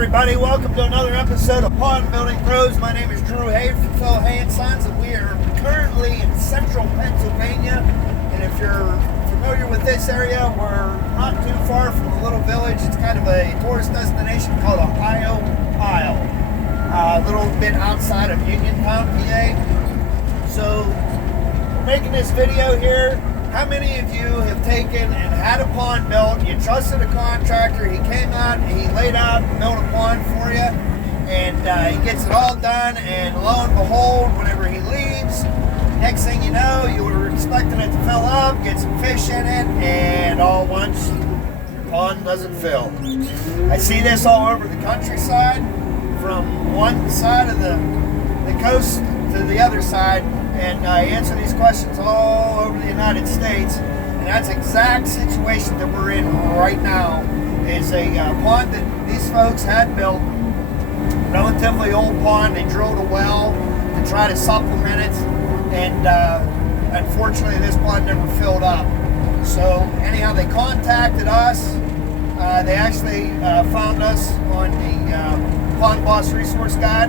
everybody, welcome to another episode of Pond Building Pros. My name is Drew Hay from Phil Hay & Sons, and we are currently in central Pennsylvania. And if you're familiar with this area, we're not too far from a little village. It's kind of a tourist destination called Ohio Isle, a little bit outside of Uniontown, PA. So we're making this video here. How many of you have taken and had a pond built? You trusted a contractor, he came out, he laid out and built a pond for you, and he gets it all done, and lo and behold, whenever he leaves, next thing you know, you were expecting it to fill up, get some fish in it, and all at once, the pond doesn't fill. I see this all over the countryside, from one side of the coast to the other side, and I answer these questions all over the United States, and that's the exact situation that we're in right now. Is a pond that these folks had built, relatively old pond. They drilled a well to try to supplement it, and unfortunately this pond never filled up. So anyhow, they contacted us. They actually found us on the Pond Boss Resource Guide.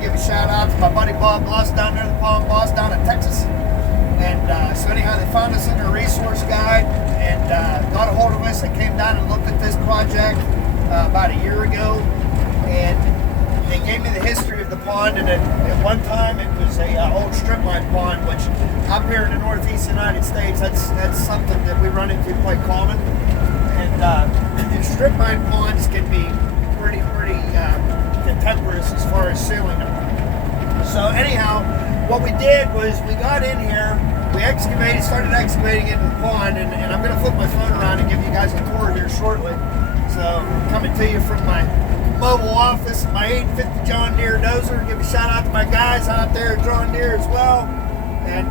Give a shout out to my buddy Bob Bloss down there, the Pond Boss down in Texas. And so anyhow, they found us in their resource guide and got a hold of us. They came down and looked at this project about a year ago, and they gave me the history of the pond. And at one time, it was a old strip mine pond, which up here in the northeast United States, that's something that we run into quite common. And strip mine ponds can be pretty temperate as far as sealing them. So anyhow, what we did was we got in here, we started excavating into the pond, and I'm going to flip my phone around and give you guys a tour here shortly. So I'm coming to you from my mobile office, my 850 John Deere dozer. Give a shout out to my guys out there at John Deere as well. And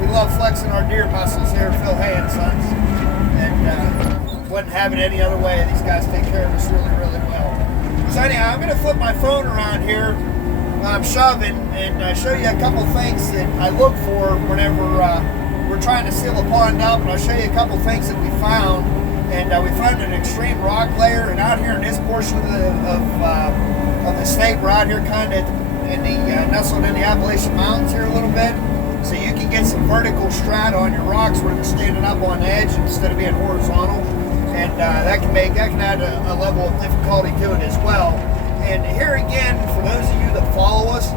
we love flexing our deer muscles here at Phil Hay & Sons. And wouldn't have it any other way. These guys take care of us really, really well. So anyhow, I'm going to flip my phone around here while I'm shoving and show you a couple things that I look for whenever we're trying to seal a pond up. And I'll show you a couple things that we found. And we found an extreme rock layer. And out here in this portion of the state, we're out here kind of in the nestled in the Appalachian Mountains here a little bit. So you can get some vertical strata on your rocks where they're standing up on edge instead of being horizontal. And that can add a level of difficulty to it as well. And here again, for those of you that follow us,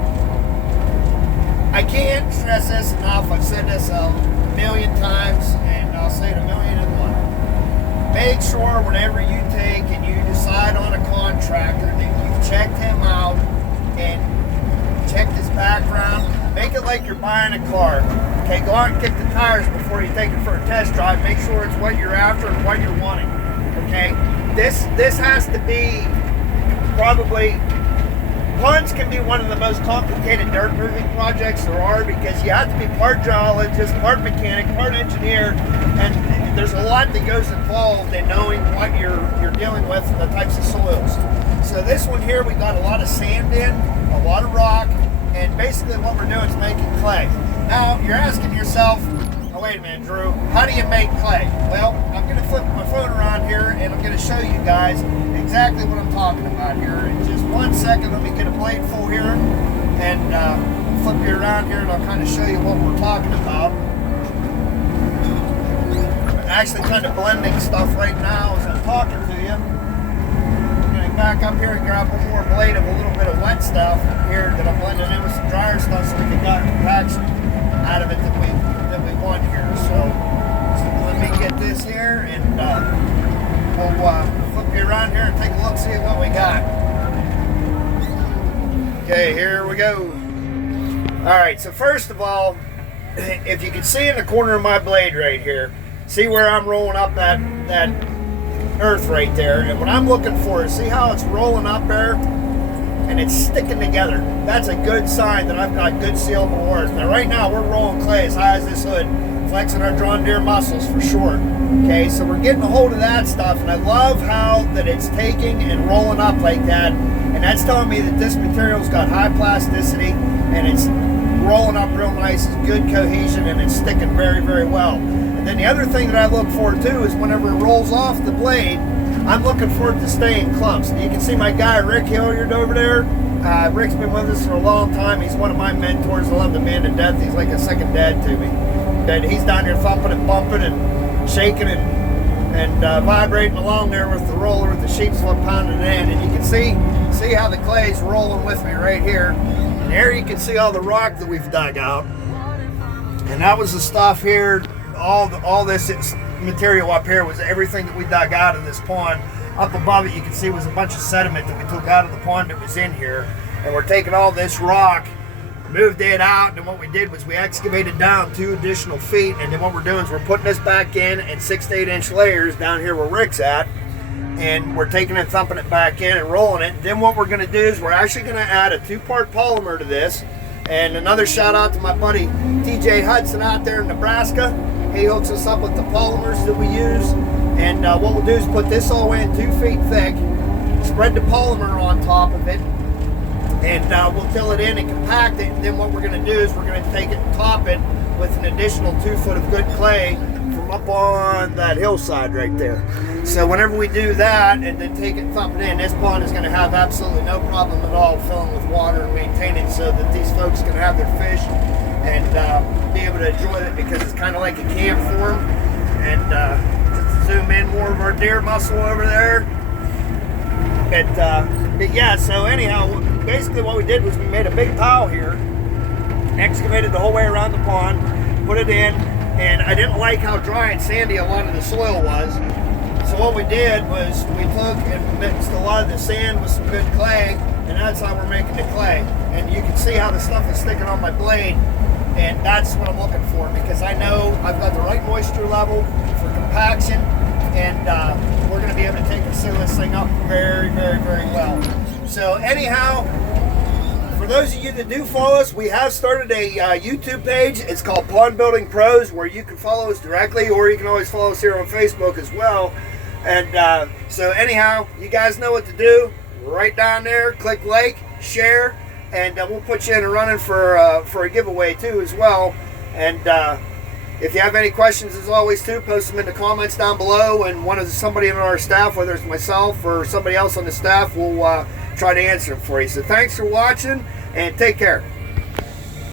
I can't stress this enough. I've said this a million times, and I'll say it a million and one. Make sure whenever you take and you decide on a contractor that you've checked him out and checked his background. Make it like you're buying a car. Okay, go out and kick the tires before you take it for a test drive. Make sure it's what you're after and what you're wanting. Okay, this has to be probably, ponds can be one of the most complicated dirt moving projects there are, because you have to be part geologist, part mechanic, part engineer, and there's a lot that goes involved in knowing what you're dealing with and the types of soils. So this one here, we got a lot of sand in, a lot of rock, and basically what we're doing is making clay. Now, you're asking yourself, oh, wait a minute, Drew, how do you make clay? Well, I'm going to flip my phone around here, and I'm going to show you guys exactly what I'm talking about here. In just 1 second, let me get a blade full here, and flip you around here, and I'll kind of show you what we're talking about. I'm actually kind of blending stuff right now as I'm talking to you. Back up here and grab one more blade of a little bit of wet stuff here that I'm blending in with some drier stuff so we can get compaction out of it that we want here. So let me get this here, and we'll flip you around here and take a look, see what we got. Okay, here we go. Alright, so first of all, if you can see in the corner of my blade right here, see where I'm rolling up that earth right there, and what I'm looking for is, see how it's rolling up there and it's sticking together. That's a good sign that I've got good sealable earth. Now right now we're rolling clay as high as this hood, flexing our John Deere muscles for sure. Okay, so we're getting a hold of that stuff, and I love how that it's taking and rolling up like that, and that's telling me that this material's got high plasticity and it's rolling up real nice, it's good cohesion, and it's sticking very, very well. And then the other thing that I look for too is whenever it rolls off the blade, I'm looking for it to stay in clumps. You can see my guy Rick Hilliard over there. Rick's been with us for a long time. He's one of my mentors. I love the man to death. He's like a second dad to me. And he's down here thumping and bumping and shaking and vibrating along there with the roller with the sheep slip pounding it in. And you can see how the clay's rolling with me right here. And there you can see all the rock that we've dug out. And that was the stuff here. All this material up here was everything that we dug out of this pond. Up above it, you can see was a bunch of sediment that we took out of the pond that was in here. And we're taking all this rock, moved it out, and what we did was we excavated down 2 additional feet, and then what we're doing is we're putting this back in 6 to 8 inch layers down here where Rick's at, and we're taking it, thumping it back in and rolling it. Then what we're going to do is we're actually going to add a 2-part polymer to this. And another shout out to my buddy TJ Hudson out there in Nebraska. He hooks us up with the polymers that we use. And what we'll do is put this all in 2 feet thick, spread the polymer on top of it, and we'll fill it in and compact it. And then what we're going to do is we're going to take it and top it with an additional 2 foot of good clay from up on that hillside right there. So whenever we do that and then take it and thump it in, this pond is going to have absolutely no problem at all filling with water and maintaining so that these folks can have their fish and be able to enjoy it, because it's kind of like a camp for them. And just zoom in more of our deer muscle over there. But yeah, so anyhow, basically what we did was we made a big pile here, excavated the whole way around the pond, put it in, and I didn't like how dry and sandy a lot of the soil was. So what we did was we took and mixed a lot of the sand with some good clay, and that's how we're making the clay. And you can see how the stuff is sticking on my blade, and that's what I'm looking for, because I know I've got the right moisture level for compaction, and we're going to be able to take and seal this thing up very, very, very well. So anyhow, for those of you that do follow us, we have started a YouTube page. It's called Pond Building Pros, where you can follow us directly, or you can always follow us here on Facebook as well. And so anyhow, you guys know what to do. Right down there, click like, share, and we'll put you in a running for a giveaway too as well. And if you have any questions, as always too, post them in the comments down below, and somebody on our staff, whether it's myself or somebody else on the staff, will try to answer them for you. So thanks for watching, and take care.